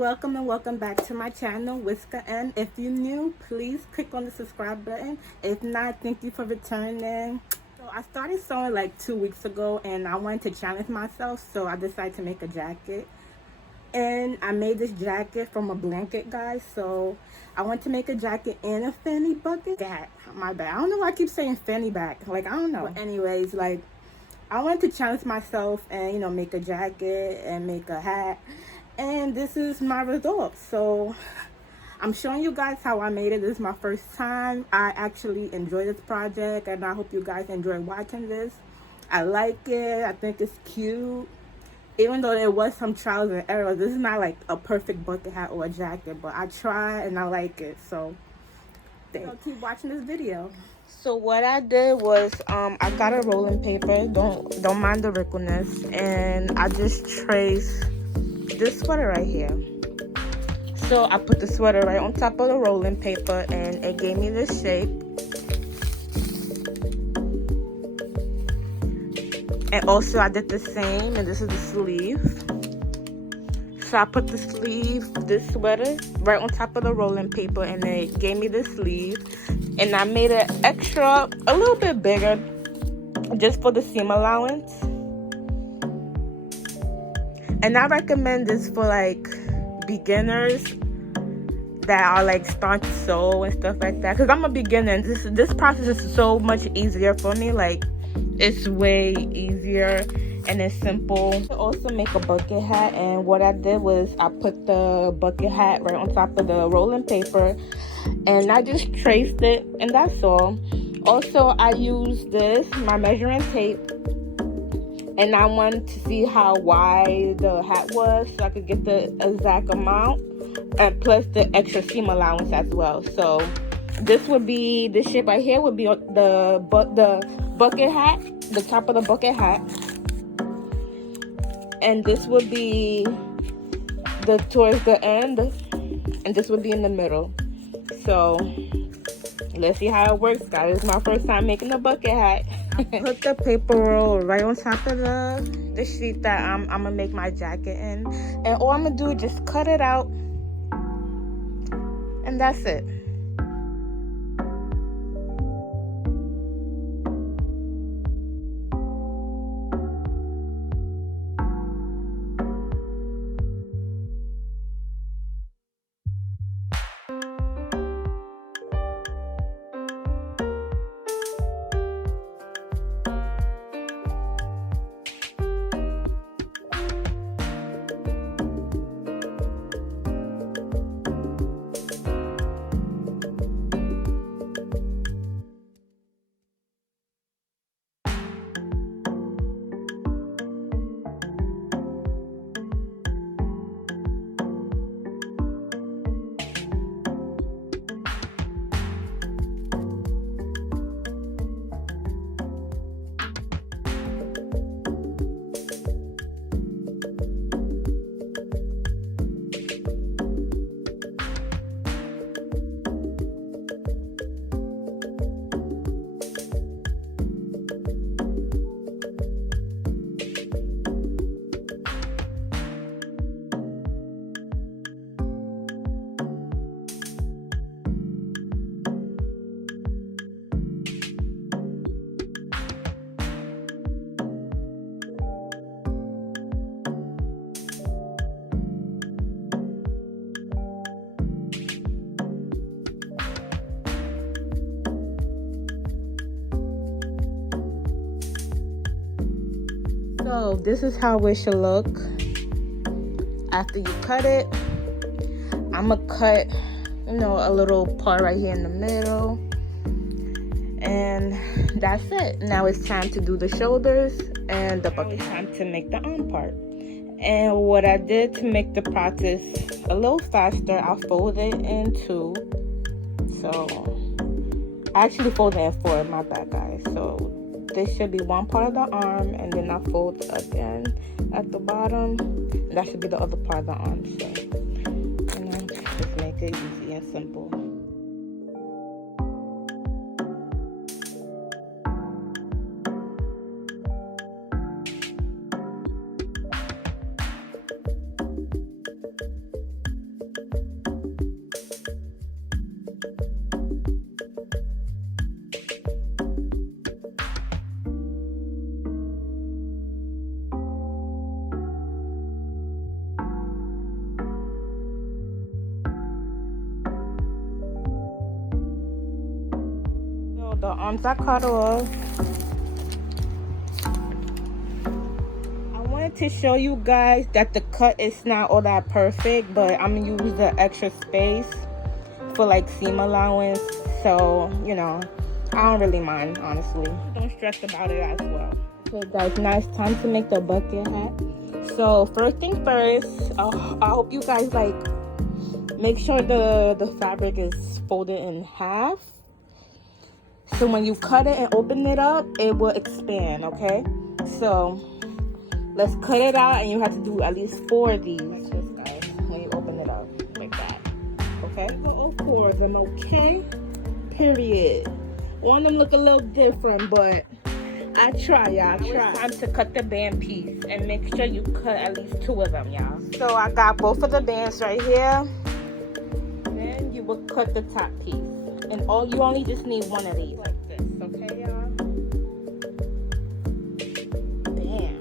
welcome and welcome back to my channel, Whisker. And if you're new, please click on the subscribe button. If not, thank you for returning. So I started sewing like 2 weeks ago and I wanted to challenge myself, so I decided to make a jacket. And I made this jacket from a blanket, guys. So I want to make a jacket and a fanny bucket hat. My bad, I don't know why I keep saying fanny back, like I don't know. But anyways, like I wanted to challenge myself and, you know, make a jacket and make a hat. And this is my result. So I'm showing you guys how I made it. This is my first time. I actually enjoy this project and I hope you guys enjoy watching this. I like it. I think it's cute. Even though there was some trials and errors, this is not like a perfect bucket hat or a jacket, but I try and I like it. So keep watching this video. So what I did was I got a rolling paper, don't mind the wrinkleness, and I just traced this sweater right here. So I put the sweater right on top of the rolling paper and it gave me this shape. And also I did the same, and this is the sleeve. So I put the sleeve, this sweater, right on top of the rolling paper and it gave me the sleeve. And I made it extra, a little bit bigger, just for the seam allowance. And I recommend this for like beginners that are like starting to sew and stuff like that. Cause I'm a beginner and this process is so much easier for me. Like it's way easier and it's simple. I also make a bucket hat, and what I did was I put the bucket hat right on top of the rolling paper and I just traced it, and that's all. Also, I used this, my measuring tape, and I wanted to see how wide the hat was so I could get the exact amount, and plus the extra seam allowance as well. So this would be, this shape right here would be the bucket hat, the top of the bucket hat, and this would be towards the end, and this would be in the middle. So let's see how it works, guys. It's my first time making a bucket hat. Put the paper roll right on top of the sheet that I'm gonna make my jacket in, and all I'm gonna do is just cut it out, and that's it. So this is how it should look after you cut it. I'm gonna cut, you know, a little part right here in the middle, and that's it. Now it's time to do the shoulders and the bucket. It's time to make the arm part. And what I did to make the process a little faster, I folded it in two. So I actually folded it in four, my bad, guys. So this should be one part of the arm, and then I fold again at the bottom, and that should be the other part of the arm. So, you know, just make it easy and simple. arms are cut off. I wanted to show you guys that the cut is not all that perfect, but I'm gonna use the extra space for like seam allowance, so you know, I don't really mind, honestly. Don't stress about it as well. Okay guys, now it's time to make the bucket hat. So first thing first, I hope you guys like make sure the fabric is folded in half, so when you cut it and open it up, it will expand. Okay, so let's cut it out, and you have to do at least 4 of these like this, guys, when you open it up like that. Okay, all 4 of them. Okay, period. One of them look a little different, but I try, y'all. It's time to cut the band piece, and make sure you cut at least 2 of them, y'all. So I got both of the bands right here. Then you will cut the top piece, and you only just need 1 of these like this. Okay, y'all. Bam.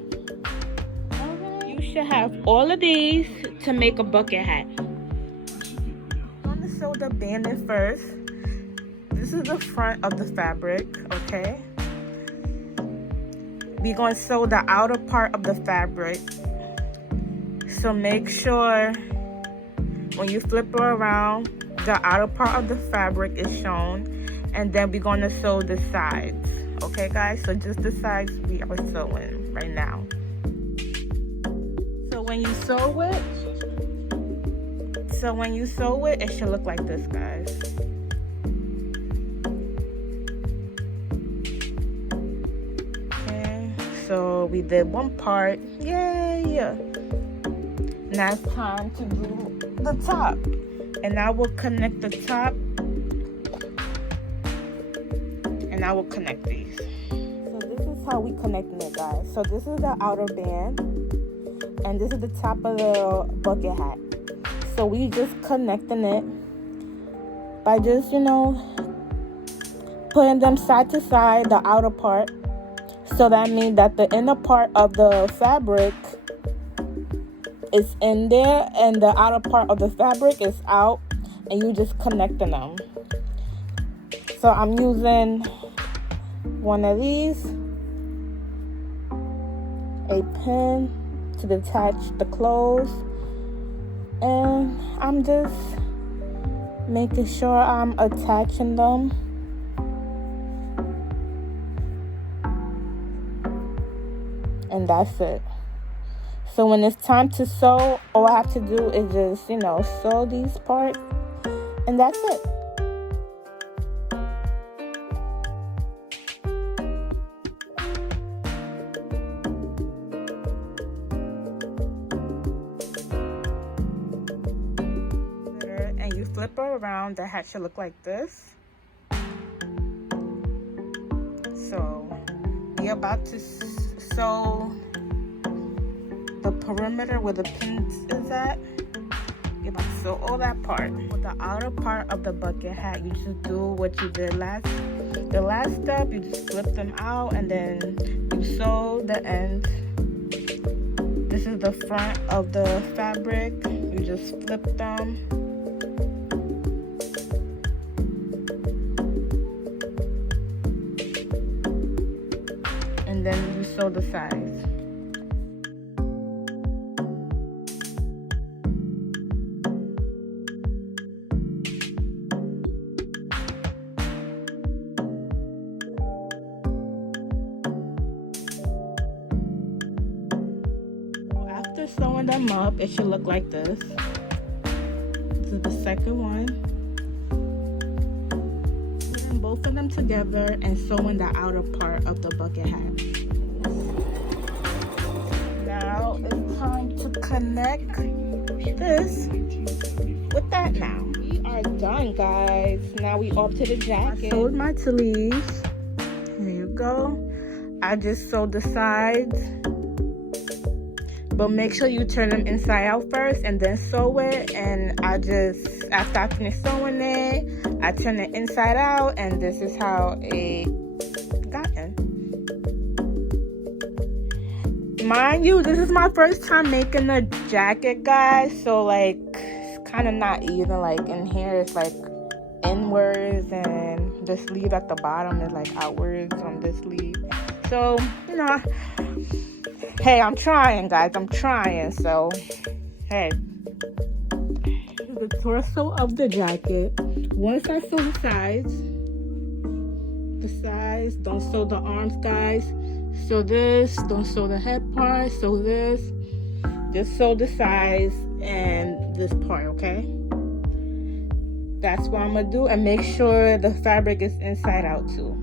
Alright. You should have all of these to make a bucket hat. I'm gonna sew the banding first. This is the front of the fabric, okay? We're going to sew the outer part of the fabric. So make sure when you flip her around, the outer part of the fabric is shown. And then we're going to sew the sides. Okay, guys? So just the sides we are sewing right now. So when you sew it, it should look like this, guys. So we did one part, yay! Now it's time to do the top, and I will connect the top, and I will connect these. So this is how we connecting it, guys. So this is the outer band, and this is the top of the bucket hat. So we just connecting it by just, you know, putting them side to side, the outer part. So that means that the inner part of the fabric is in there, and the outer part of the fabric is out, and you just connecting them. So I'm using one of these, a pin to detach the clothes, and I'm just making sure I'm attaching them. And that's it. So when it's time to sew, all I have to do is just, you know, sew these parts, and that's it. And you flip her around, the hat should look like this. So we're about to sew the perimeter where the pins is at. You're about to sew all that part. With the outer part of the bucket hat, you just do what you did the last step. You just flip them out, and then you sew the end. This is the front of the fabric. You just flip them. And then you sew the sides. After sewing them up, it should look like this. This is the second one. Putting both of them together and sewing the outer part of the bucket hat. Now it's time to connect this with that now. We are done, guys. Now we off to the jacket. I sewed my sleeves. Here you go. I just sewed the sides. But make sure you turn them inside out first and then sew it. And after I finish sewing it, I turn it inside out, and this is how it gotten. Mind you, this is my first time making a jacket, guys. So like, it's kind of not even like in here. It's like inwards and the sleeve at the bottom is like outwards on this sleeve. So, you know, hey, I'm trying, guys. I'm trying. So, hey. The torso of the jacket. Once I sew the sides, don't sew the arms, guys. Sew this, don't sew the head part, sew this. Just sew the sides and this part, okay? That's what I'm gonna do, and make sure the fabric is inside out too.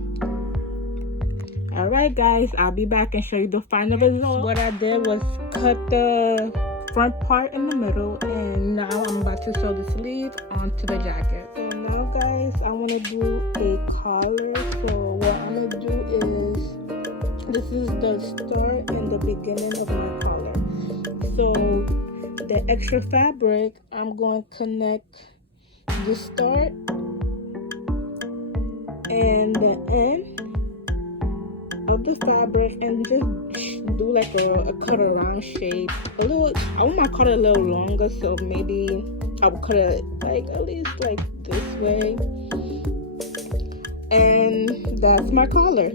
Alright guys, I'll be back and show you the final result. What I did was cut the front part in the middle, and now I'm about to sew the sleeve onto the jacket. So now guys, I want to do a collar. So what I'm going to do is, this is the start and the beginning of my collar. So the extra fabric, I'm going to connect the start and the end of the fabric and just do like a cut around shape. A little, I want my collar a little longer, so maybe I will cut it like at least like this way. And that's my collar.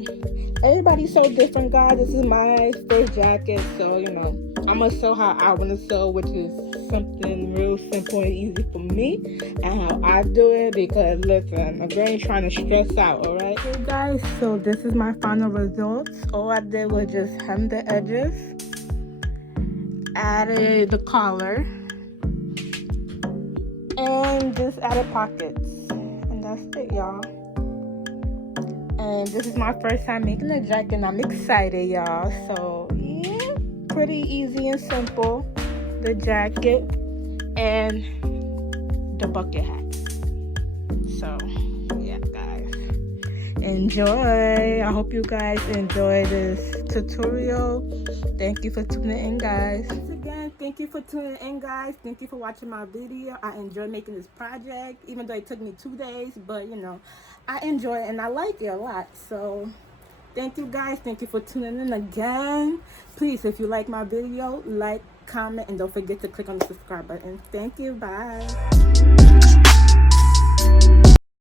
Everybody's so different, guys. This is my first jacket, so you know, I'm gonna sew how I want to sew, which is something real simple and easy for me and how I do it, because listen, a girl ain't trying to stress out, alright? Okay guys, so this is my final results. All I did was just hem the edges, added the collar, and just added pockets, and that's it, y'all. And this is my first time making a jacket, and I'm excited, y'all. So yeah, pretty easy and simple. The jacket and the bucket hat. So yeah guys, enjoy. I hope you guys enjoy this tutorial. Thank you for tuning in, guys. Once again, thank you for tuning in, guys. Thank you for watching my video. I enjoyed making this project, even though it took me 2 days, but you know, I enjoy it and I like it a lot. So thank you guys. Thank you for tuning in again. Please, if you like my video, like, comment, and don't forget to click on the subscribe button. Thank you. Bye.